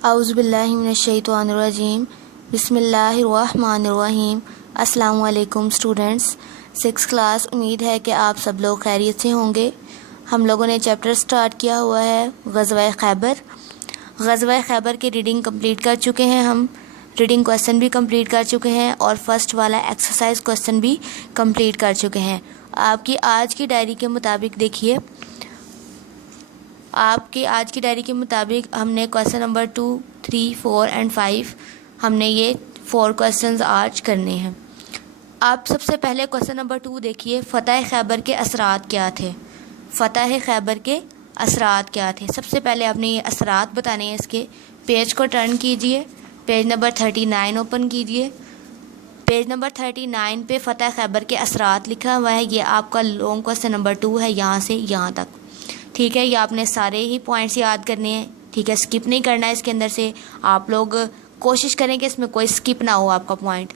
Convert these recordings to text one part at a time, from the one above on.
اعوذ باللہ من الشیطان الرجیم بسم اللہ الرحمن الرحیم۔ السلام علیکم اسٹوڈنٹس، 6th کلاس۔ امید ہے کہ آپ سب لوگ خیریت سے ہوں گے۔ ہم لوگوں نے چیپٹر سٹارٹ کیا ہوا ہے غزوہ خیبر۔ غزوہ خیبر کی ریڈنگ کمپلیٹ کر چکے ہیں، ہم ریڈنگ کویسچن بھی کمپلیٹ کر چکے ہیں اور فرسٹ والا ایکسرسائز کویسچن بھی کمپلیٹ کر چکے ہیں۔ آپ کی آج کی ڈائری کے مطابق دیکھیے، آپ کی آج کی ڈائری کے مطابق ہم نے کویسچن نمبر 2، 3، 4 اینڈ 5 ہم نے یہ 4 کویسچنز آج کرنے ہیں۔ آپ سب سے پہلے کویسچن نمبر 2 دیکھیے، فتح خیبر کے اثرات کیا تھے؟ فتح خیبر کے اثرات کیا تھے؟ سب سے پہلے آپ نے یہ اثرات بتانے ہیں۔ اس کے پیج کو ٹرن کیجئے، پیج نمبر 39 اوپن کیجئے۔ پیج نمبر 39 پہ فتح خیبر کے اثرات لکھا ہوا ہے۔ یہ آپ کا لانگ کویسچن نمبر 2 ہے، یہاں سے یہاں تک، ٹھیک ہے۔ یہ آپ نے سارے ہی پوائنٹس یاد کرنے ہیں، ٹھیک ہے، اسکپ نہیں کرنا ہے۔ اس کے اندر سے آپ لوگ کوشش کریں کہ اس میں کوئی اسکپ نہ ہو آپ کا پوائنٹ۔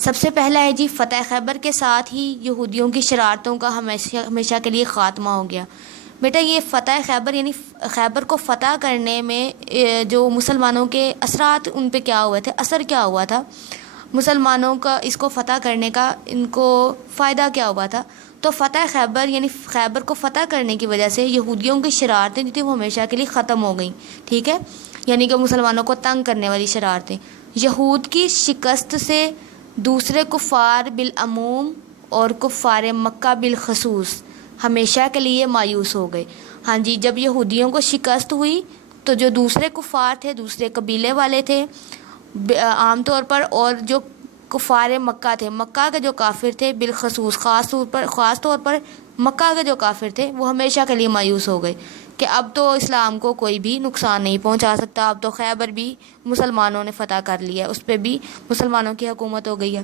سب سے پہلا ہے جی، فتح خیبر کے ساتھ ہی یہودیوں کی شرارتوں کا ہمیشہ کے لیے خاتمہ ہو گیا۔ بیٹا یہ فتح خیبر یعنی خیبر کو فتح کرنے میں جو مسلمانوں کے اثرات ان پہ کیا ہوئے تھے، اثر کیا ہوا تھا، مسلمانوں کا اس کو فتح کرنے کا ان کو فائدہ کیا ہوا تھا؟ تو فتح خیبر یعنی خیبر کو فتح کرنے کی وجہ سے یہودیوں کی شرارتیں جو تھیں وہ ہمیشہ کے لیے ختم ہو گئیں، ٹھیک ہے، یعنی کہ مسلمانوں کو تنگ کرنے والی شرارتیں۔ یہود کی شکست سے دوسرے کفار بالعموم اور کفار مکہ بالخصوص ہمیشہ کے لیے مایوس ہو گئے۔ ہاں جی، جب یہودیوں کو شکست ہوئی تو جو دوسرے کفار تھے، دوسرے قبیلے والے تھے عام طور پر، اور جو کفار مکہ تھے، مکہ کے جو کافر تھے بالخصوص، خاص طور پر مکہ کے جو کافر تھے وہ ہمیشہ کے لیے مایوس ہو گئے کہ اب تو اسلام کو کوئی بھی نقصان نہیں پہنچا سکتا، اب تو خیبر بھی مسلمانوں نے فتح کر لیا ہے، اس پہ بھی مسلمانوں کی حکومت ہو گئی ہے۔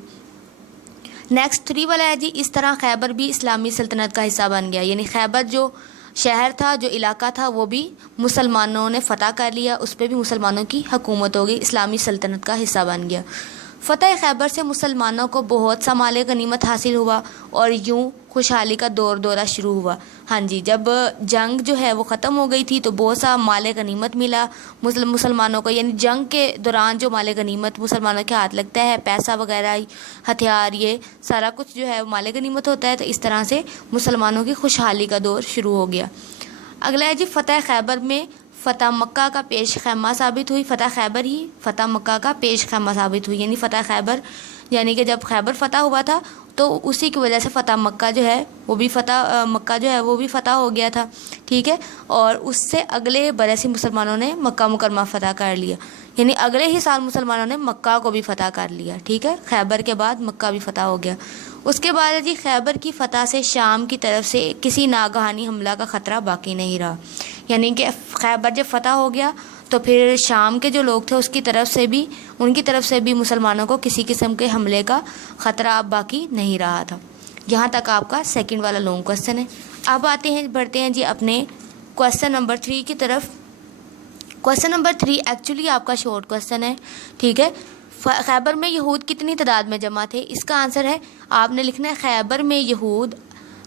نیکسٹ 3 والا ہے جی، اس طرح خیبر بھی اسلامی سلطنت کا حصہ بن گیا، یعنی خیبر جو شہر تھا، جو علاقہ تھا، وہ بھی مسلمانوں نے فتح کر لیا، اس پہ بھی مسلمانوں کی حکومت ہو گئی، اسلامی سلطنت کا حصہ بن گیا۔ فتح خیبر سے مسلمانوں کو بہت سا مال غنیمت حاصل ہوا اور یوں خوشحالی کا دورہ شروع ہوا۔ ہاں جی، جب جنگ جو ہے وہ ختم ہو گئی تھی تو بہت سا مال غنیمت ملا مسلمانوں کو، یعنی جنگ کے دوران جو مال غنیمت مسلمانوں کے ہاتھ لگتا ہے، پیسہ وغیرہ، ہتھیار، یہ سارا کچھ جو ہے مال غنیمت ہوتا ہے، تو اس طرح سے مسلمانوں کی خوشحالی کا دور شروع ہو گیا۔ اگلا ہے جی، فتح خیبر میں فتح مکہ کا پیش خیمہ ثابت ہوئی۔ فتح خیبر ہی فتح مکہ کا پیش خیمہ ثابت ہوئی، یعنی فتح خیبر یعنی کہ جب خیبر فتح ہوا تھا تو اسی کی وجہ سے فتح مکہ جو ہے وہ بھی فتح ہو گیا تھا، ٹھیک ہے، اور اس سے اگلے برس مسلمانوں نے مکہ مکرمہ فتح کر لیا، یعنی اگلے ہی سال مسلمانوں نے مکہ کو بھی فتح کر لیا، ٹھیک ہے، خیبر کے بعد مکہ بھی فتح ہو گیا۔ اس کے بعد جی، خیبر کی فتح سے شام کی طرف سے کسی ناگہانی حملہ کا خطرہ باقی نہیں رہا، یعنی کہ خیبر جب فتح ہو گیا تو پھر شام کے جو لوگ تھے ان کی طرف سے بھی مسلمانوں کو کسی قسم کے حملے کا خطرہ اب باقی نہیں رہا تھا۔ یہاں تک آپ کا سیکنڈ والا لانگ کویسچن ہے۔ اب بڑھتے ہیں جی اپنے کویسچن نمبر 3 کی طرف۔ کویسچن نمبر 3 ایکچولی آپ کا شارٹ کویسچن ہے، ٹھیک ہے۔ خیبر میں یہود کتنی تعداد میں جمع تھے؟ اس کا آنسر ہے، آپ نے لکھنا ہے خیبر میں یہود،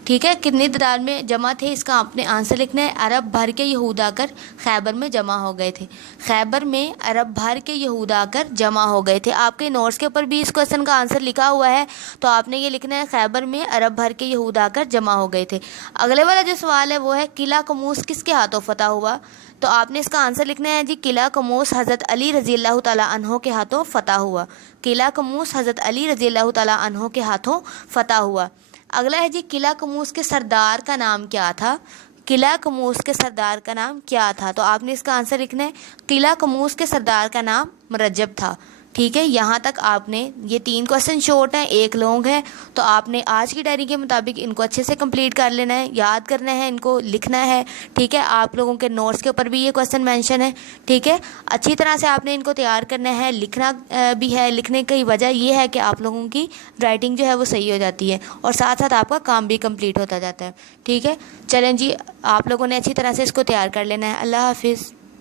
ٹھیک ہے، کتنی تعداد میں جمع تھے، اس کا آپ نے آنسر لکھنا ہے عرب بھر کے یہود آ کر خیبر میں جمع ہو گئے تھے۔ خیبر میں عرب بھر کے یہود آ کر جمع ہو گئے تھے۔ آپ کے نوٹس کے اوپر بھی اس کویسچن کا آنسر لکھا ہوا ہے، تو آپ نے یہ لکھنا ہے خیبر میں عرب بھر کے یہود آ کر جمع ہو گئے تھے۔ اگلے والا جو سوال ہے وہ ہے قلعہ قموس کس کے ہاتھوں فتح ہوا؟ تو آپ نے اس کا آنسر لکھنا ہے جی، قلعہ قموس حضرت علی رضی اللہ تعالیٰ عنہ کے ہاتھوں فتح ہوا۔ قلعہ قموس حضرت علی رضی اللہ تعالیٰ عنہ کے ہاتھوں فتح ہوا۔ اگلا ہے جی، قلعہ قموس کے سردار کا نام کیا تھا؟ قلعہ قموس کے سردار کا نام کیا تھا؟ تو آپ نے اس کا آنسر لکھنا ہے قلعہ قموس کے سردار کا نام مرجب تھا، ٹھیک ہے۔ یہاں تک آپ نے یہ 3 کویسچن شارٹ ہیں، 1 لانگ ہے، تو آپ نے آج کی ڈائری کے مطابق ان کو اچھے سے کمپلیٹ کر لینا ہے، یاد کرنا ہے، ان کو لکھنا ہے، ٹھیک ہے۔ آپ لوگوں کے نوٹس کے اوپر بھی یہ کویسچن مینشن ہے، ٹھیک ہے۔ اچھی طرح سے آپ نے ان کو تیار کرنا ہے، لکھنا بھی ہے۔ لکھنے کی وجہ یہ ہے کہ آپ لوگوں کی رائٹنگ جو ہے وہ صحیح ہو جاتی ہے اور ساتھ ساتھ آپ کا کام بھی کمپلیٹ ہوتا جاتا ہے، ٹھیک ہے۔ چلیں جی، آپ لوگوں نے اچھی طرح سے اس کو تیار کر لینا ہے۔ اللہ حافظ۔